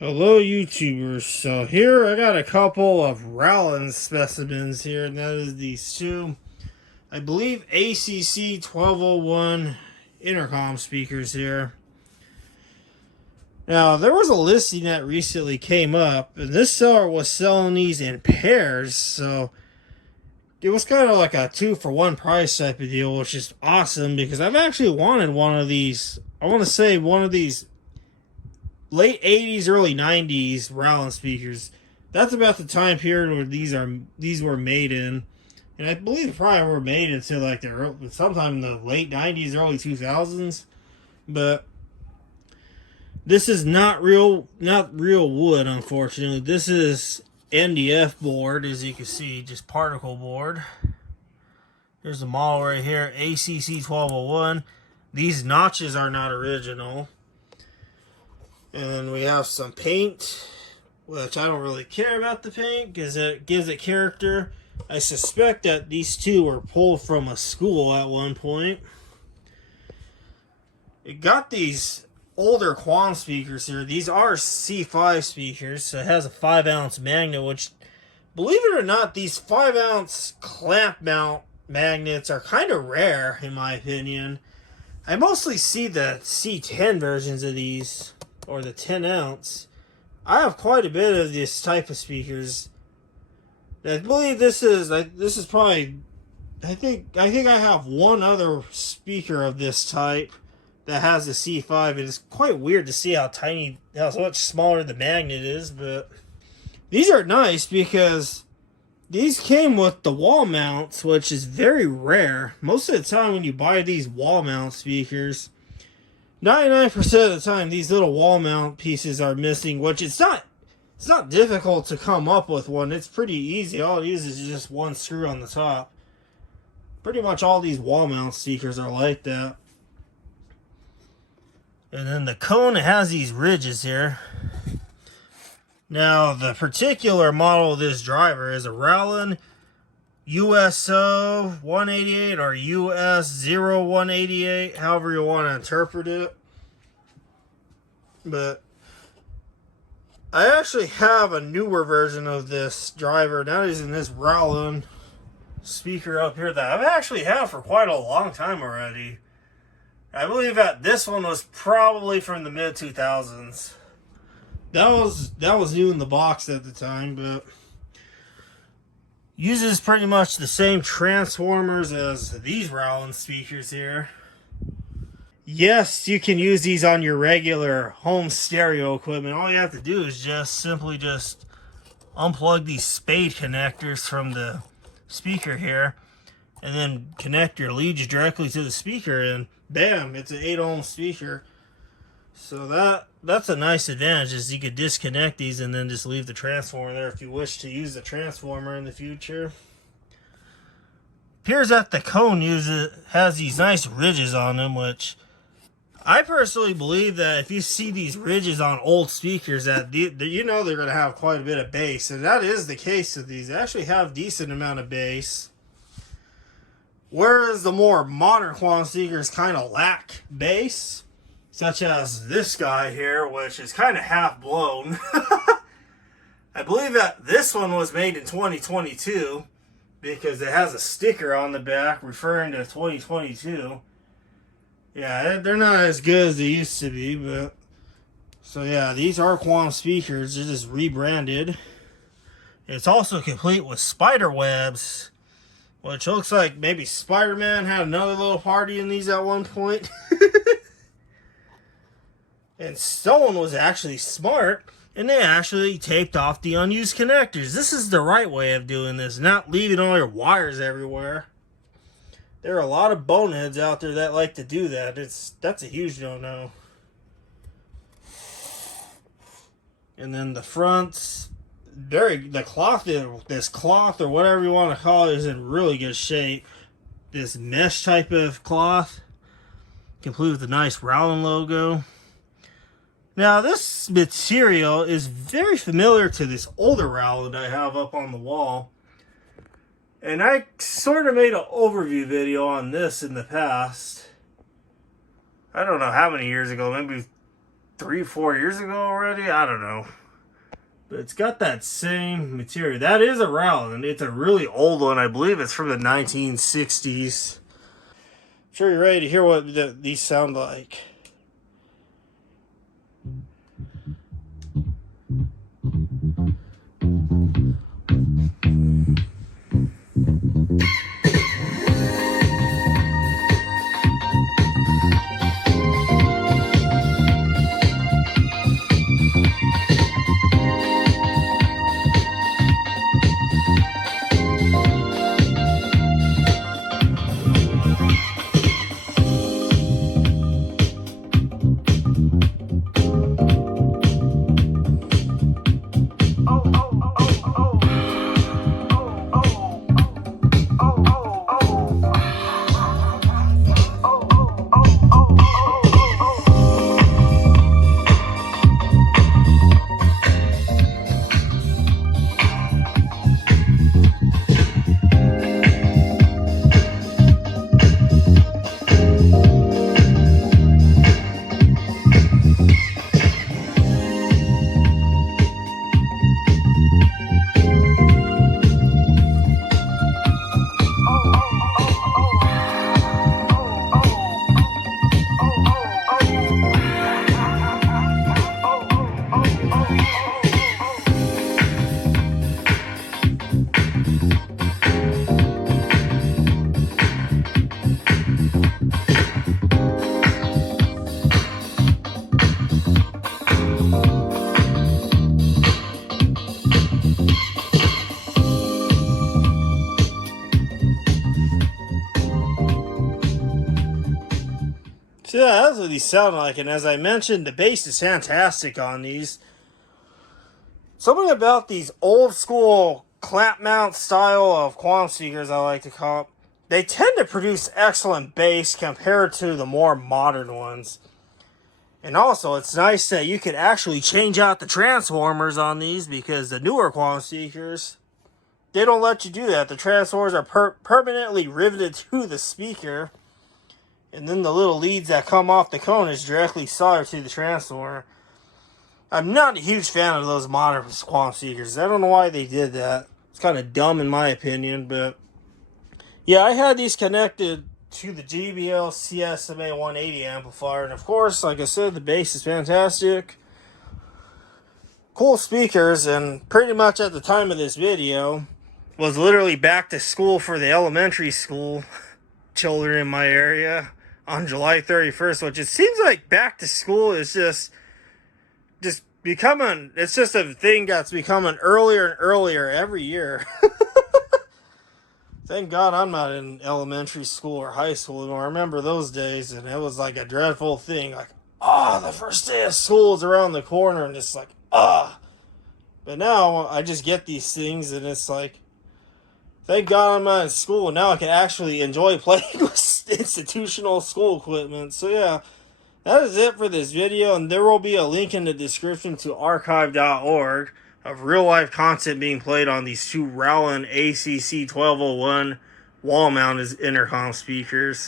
Hello YouTubers, so here I got a couple of Rauland specimens here, and that is these two, I believe ACC1201 Intercom speakers here. Now there was a listing that recently came up, and this seller was selling these in pairs, so it was kind of like a 2-for-1 price type of deal, which is awesome because I've actually wanted one of these. I want to say one of these late 80s, early 90s Rauland speakers. That's about the time period where these were made in. And I believe probably were made into like sometime in the late 90s, early 2000s. But this is not real wood, unfortunately. This is NDF board, as you can see, just particle board. There's the model right here, ACC1201. These notches are not original. And we have some paint, which I don't really care about the paint because it gives it character. I suspect that these two were pulled from a school at one point. It got these older Quan speakers here. These are C5 speakers, so it has a 5-ounce magnet, which, believe it or not, these 5-ounce clamp mount magnets are kind of rare, in my opinion. I mostly see the C10 versions of these, or the 10-ounce. I have quite a bit of this type of speakers. I believe this is probably, I think I have one other speaker of this type that has a C5. It is quite weird to see how much smaller the magnet is, but these are nice because these came with the wall mounts, which is very rare. Most of the time when you buy these wall mount speakers, 99% of the time, these little wall mount pieces are missing, which it's not difficult to come up with one. It's pretty easy. All it is just one screw on the top. Pretty much all these wall mount speakers are like that. And then the cone has these ridges here. Now, the particular model of this driver is a Rauland USO 188 or US 0188, however you want to interpret it. But I actually have a newer version of this driver. That is in this Rauland speaker up here that I've actually had for quite a long time already. I believe that this one was probably from the mid 2000s. That was new in the box at the time, but uses pretty much the same transformers as these Rauland speakers here. Yes, you can use these on your regular home stereo equipment. All you have to do is simply unplug these spade connectors from the speaker here, and then connect your leads directly to the speaker, and bam, it's an 8-ohm speaker. So that's a nice advantage, is you could disconnect these and then just leave the transformer there if you wish to use the transformer in the future. Appears that the cone has these nice ridges on them, which I personally believe that if you see these ridges on old speakers, that you know they're going to have quite a bit of bass, and that is the case with these. They actually have a decent amount of bass, whereas the more modern Quan speakers kind of lack bass, such as this guy here, which is kind of half blown. I believe that this one was made in 2022 because it has a sticker on the back referring to 2022. Yeah, they're not as good as they used to be, but so yeah, these are Quan speakers. They're just rebranded. It's also complete with spider webs, which looks like maybe Spider-Man had another little party in these at one point. And someone was actually smart, and they actually taped off the unused connectors. This is the right way of doing this, not leaving all your wires everywhere. There are a lot of boneheads out there that like to do that. That's a huge no-no. And then the fronts, this cloth or whatever you want to call it, is in really good shape. This mesh type of cloth, complete with a nice Rauland logo. Now, this material is very familiar to this older Rauland I have up on the wall. And I sort of made an overview video on this in the past. I don't know how many years ago, maybe 3-4 years ago already. I don't know. But it's got that same material. That is a Rauland. It's a really old one. I believe it's from the 1960s. I'm sure you're ready to hear what these sound like. So yeah, that's what these sound like, and as I mentioned, the bass is fantastic on these. Something about these old school clamp mount style of quantum speakers, I like to call it, they tend to produce excellent bass compared to the more modern ones. And also, it's nice that you can actually change out the transformers on these, because the newer quantum speakers, they don't let you do that. The transformers are permanently riveted to the speaker. And then the little leads that come off the cone is directly soldered to the transformer. I'm not a huge fan of those modern quantum speakers. I don't know why they did that. It's kind of dumb in my opinion, but yeah, I had these connected to the JBL CSMA 180 amplifier, and of course, like I said, the bass is fantastic. Cool speakers, and pretty much at the time of this video, was literally back to school for the elementary school children in my area on July 31st, which it seems like back to school is just becoming, it's just a thing that's becoming earlier and earlier every year. Thank God I'm not in elementary school or high school anymore. I remember those days, and it was like a dreadful thing. Like, the first day of school is around the corner, and it's like, But now I just get these things, and it's like, thank God I'm not in school, and now I can actually enjoy playing with institutional school equipment. So yeah, that is it for this video, and there will be a link in the description to archive.org of real-life content being played on these two Rauland ACC1201 wall-mounted intercom speakers.